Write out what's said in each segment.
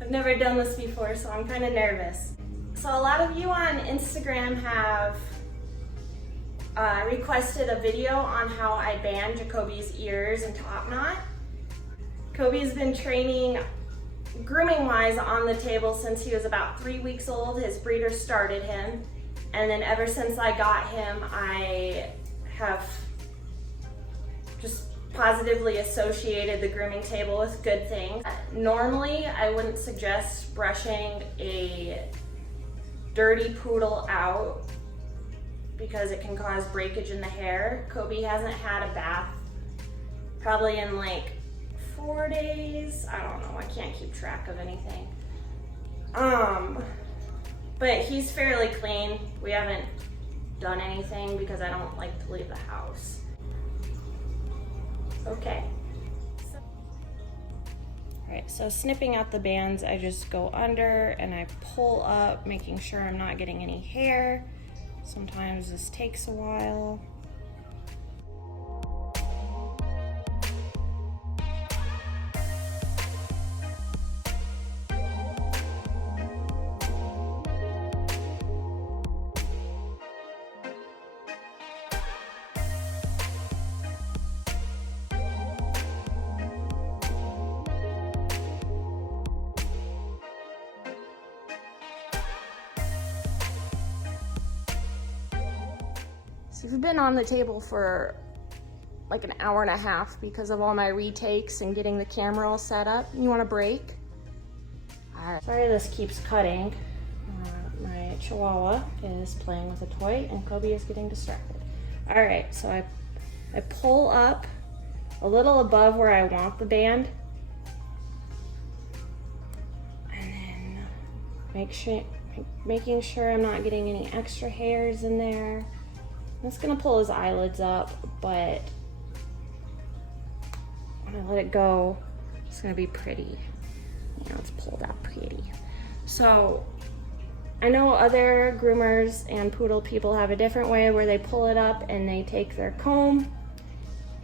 I've never done this before, so I'm kind of nervous. So a lot of you on Instagram have requested a video on how I band JaKobi's ears and top knot. Kobe's been training grooming wise on the table since he was about 3 weeks old. His breeder started him, and then ever since I got him, I have just positively associated the grooming table with good things. Normally, I wouldn't suggest brushing a dirty poodle out because it can cause breakage in the hair. Kobe hasn't had a bath probably in like 4 days. I don't know, I can't keep track of anything. But he's fairly clean. We haven't done anything because I don't like to leave the house. Okay. All right, so snipping out the bands, I just go under and I pull up, making sure I'm not getting any hair. Sometimes this takes a while. So you've been on the table for like an hour and a half because of all my retakes and getting the camera all set up. You want a break? Sorry this keeps cutting. My Chihuahua is playing with a toy and Kobe is getting distracted. All right, so I pull up a little above where I want the band. And then making sure I'm not getting any extra hairs in there. I'm just gonna pull his eyelids up, but when I let it go, it's gonna be pretty. You know, it's pulled out pretty. So I know other groomers and poodle people have a different way where they pull it up and they take their comb.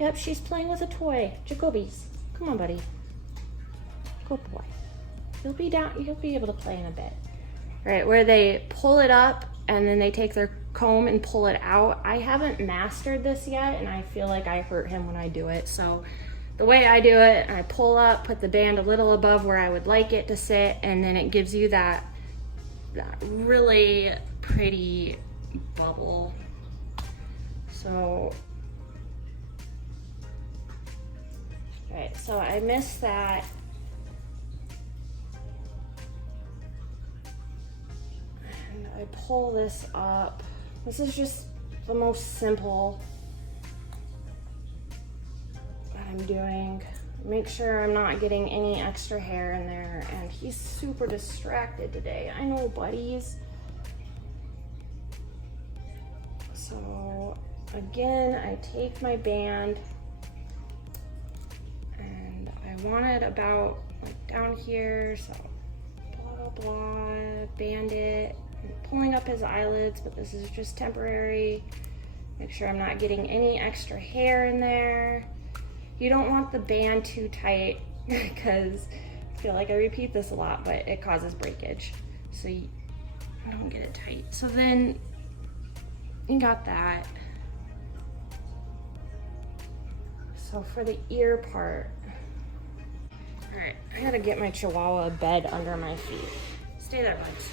Yep, she's playing with a toy. JaKobi's. Come on, buddy. Good boy. You'll be able to play in a bit. All right, where they pull it up and then they take their comb and pull it out. I haven't mastered this yet, and I feel like I hurt him when I do it. So the way I do it, I pull up, put the band a little above where I would like it to sit, and then it gives you that really pretty bubble. So, all right, so I missed that. And I pull this up. This is just the most simple that I'm doing. Make sure I'm not getting any extra hair in there, and he's super distracted today. I know, buddies. So again, I take my band and I want it about like down here, so blah, blah, blah, band it. I'm pulling up his eyelids, but this is just temporary. Make sure I'm not getting any extra hair in there. You don't want the band too tight because I feel like I repeat this a lot, but it causes breakage. So you don't get it tight. So then you got that. So for the ear part, all right, I gotta get my Chihuahua a bed under my feet. Stay there, buds.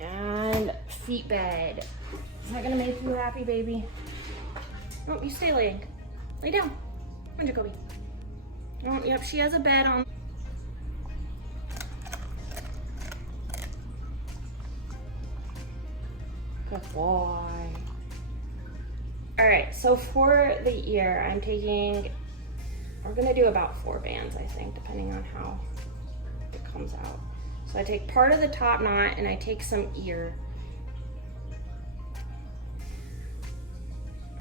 And feet bed. Is that gonna make you happy, baby? Oh, you stay laying. Lay down. Come on, JaKobi. Oh, yep, she has a bed on. Good boy. All right, so for the ear, we're gonna do about 4 bands, I think, depending on how it comes out. So I take part of the top knot and I take some ear.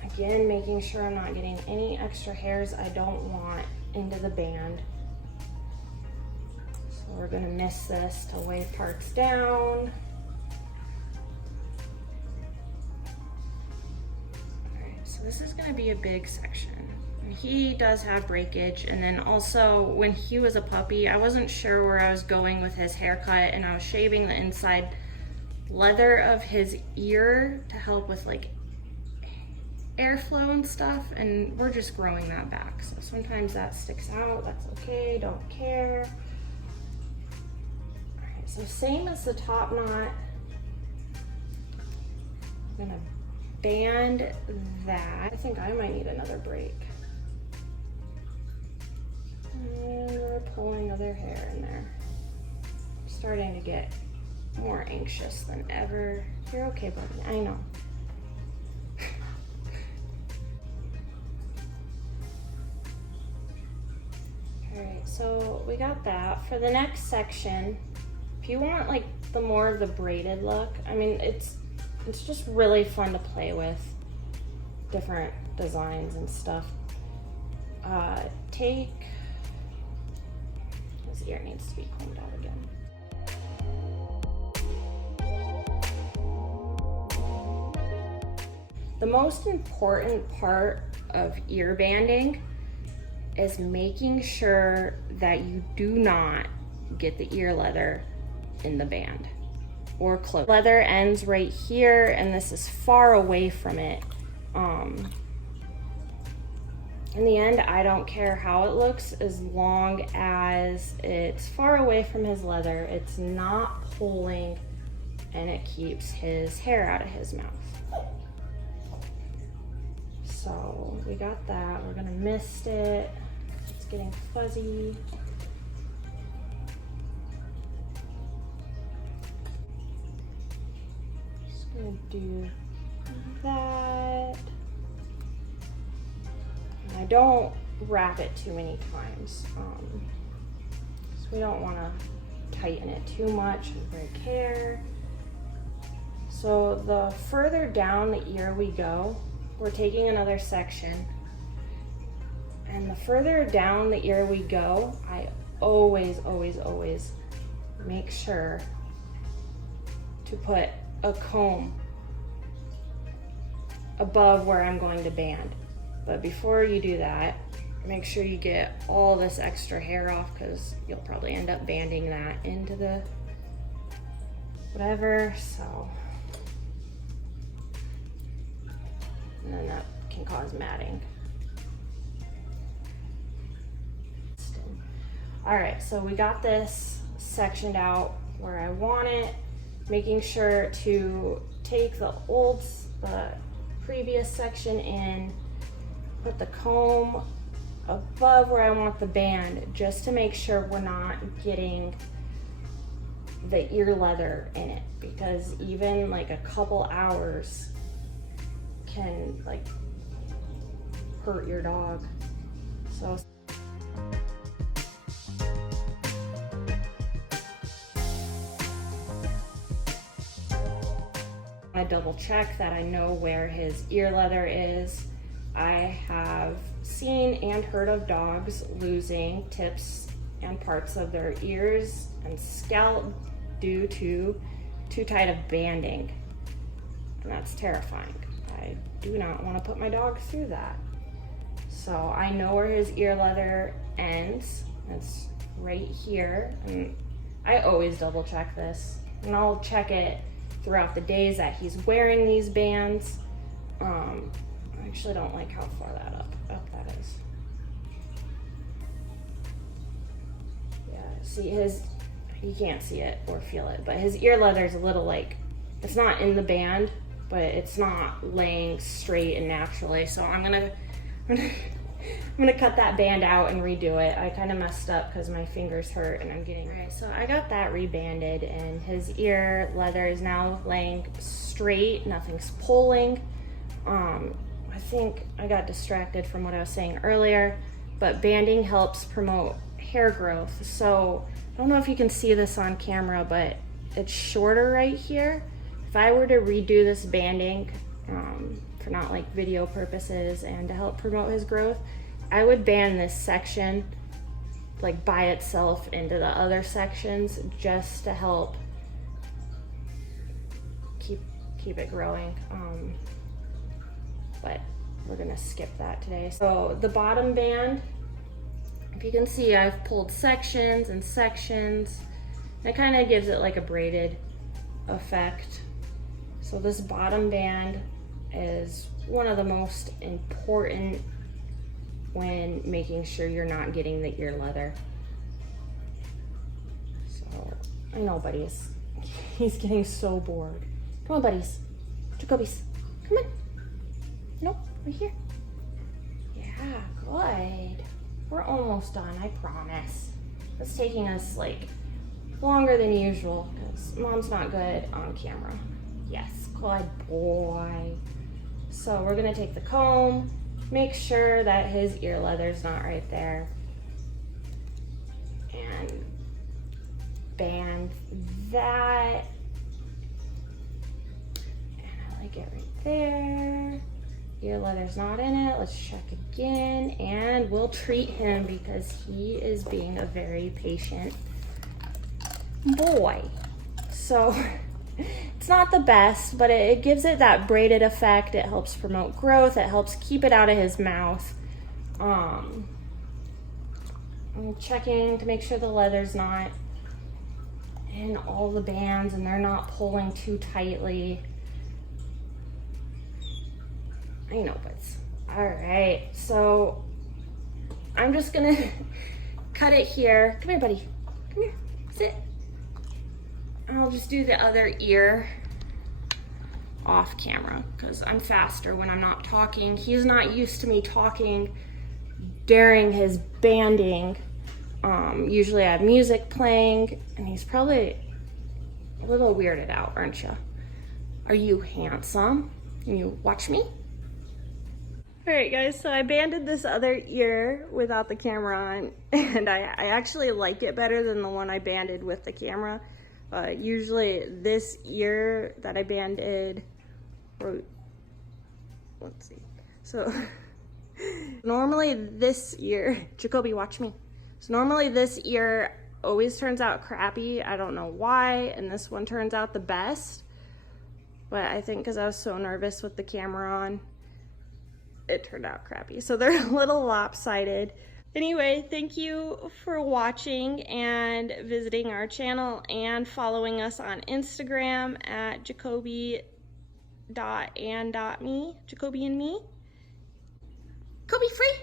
Again, making sure I'm not getting any extra hairs I don't want into the band. So we're gonna miss this to weigh parts down. All right, so this is gonna be a big section. He does have breakage, and then also when he was a puppy, I wasn't sure where I was going with his haircut, and I was shaving the inside leather of his ear to help with like airflow and stuff, and we're just growing that back. So sometimes that sticks out, that's okay, don't care. All right, so same as the top knot, I'm gonna band that. I think I might need another break. And we're pulling other hair in there. I'm starting to get more anxious than ever. You're okay, buddy, I know. All right, so we got that. For the next section, if you want like the more of the braided look, I mean, it's just really fun to play with different designs and stuff. Take, his ear needs to be combed out again. The most important part of ear banding is making sure that you do not get the ear leather in the band or close. Leather ends right here, and this is far away from it. In the end, I don't care how it looks as long as it's far away from his leather, it's not pulling, and it keeps his hair out of his mouth. So we got that, we're gonna mist it. It's getting fuzzy. Just gonna do that. And I don't wrap it too many times. So we don't wanna tighten it too much and break hair. So the further down the ear we go, we're taking another section. And the further down the ear we go, I always make sure to put a comb above where I'm going to band. But before you do that, make sure you get all this extra hair off, because you'll probably end up banding that into the whatever, so. And then that can cause matting. All right, so we got this sectioned out where I want it, making sure to take the previous section in, put the comb above where I want the band, just to make sure we're not getting the ear leather in it, because even like a couple hours can like hurt your dog. So I double check that I know where his ear leather is. I have seen and heard of dogs losing tips and parts of their ears and scalp due to too tight of banding, and that's terrifying. I do not want to put my dog through that. So I know where his ear leather ends. It's right here, and I always double check this, and I'll check it throughout the days that he's wearing these bands. I actually don't like how far up that is. Yeah, see you can't see it or feel it, but his ear leather is a little like, it's not in the band, but it's not laying straight and naturally. So I'm gonna cut that band out and redo it. I kind of messed up because my fingers hurt and I'm getting, right, so I got that rebanded, and his ear leather is now laying straight, nothing's pulling. I think I got distracted from what I was saying earlier, but banding helps promote hair growth. So I don't know if you can see this on camera, but it's shorter right here. If I were to redo this banding for not like video purposes and to help promote his growth, I would band this section like by itself into the other sections just to help keep it growing. But we're gonna skip that today. So the bottom band, if you can see, I've pulled sections and sections. It kind of gives it like a braided effect. So this bottom band is one of the most important when making sure you're not getting the ear leather. So I know buddies, he's getting so bored. Come on buddies, JaKobi's, come on. Nope, right here. Yeah, good. We're almost done, I promise. It's taking us like longer than usual because mom's not good on camera. Yes, good boy. So we're gonna take the comb, make sure that his ear leather's not right there, and band that. And I like it right there. Ear leather's not in it. Let's check again, and we'll treat him because he is being a very patient boy. So it's not the best, but it gives it that braided effect. It helps promote growth. It helps keep it out of his mouth. I'm checking to make sure the leather's not in all the bands and they're not pulling too tightly. I know, but all right. So I'm just gonna cut it here. Come here, buddy. Come here. Sit. I'll just do the other ear off camera because I'm faster when I'm not talking. He's not used to me talking during his banding. Usually I have music playing and he's probably a little weirded out, aren't you? Are you handsome? Can you watch me? All right guys, so I banded this other ear without the camera on, and I actually like it better than the one I banded with the camera. Usually this ear that I banded, let's see. So normally this ear, JaKobi, watch me. So normally this ear always turns out crappy. I don't know why, and this one turns out the best. But I think because I was so nervous with the camera on, it turned out crappy. So they're a little lopsided. Anyway, thank you for watching and visiting our channel and following us on Instagram at JaKobi.and.me, JaKobi and me. Kobe free.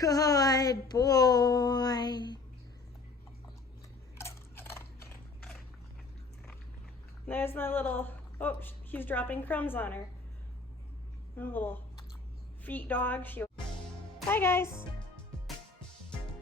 Good boy. There's my little, oh, he's dropping crumbs on her. My little feet dog. Bye guys.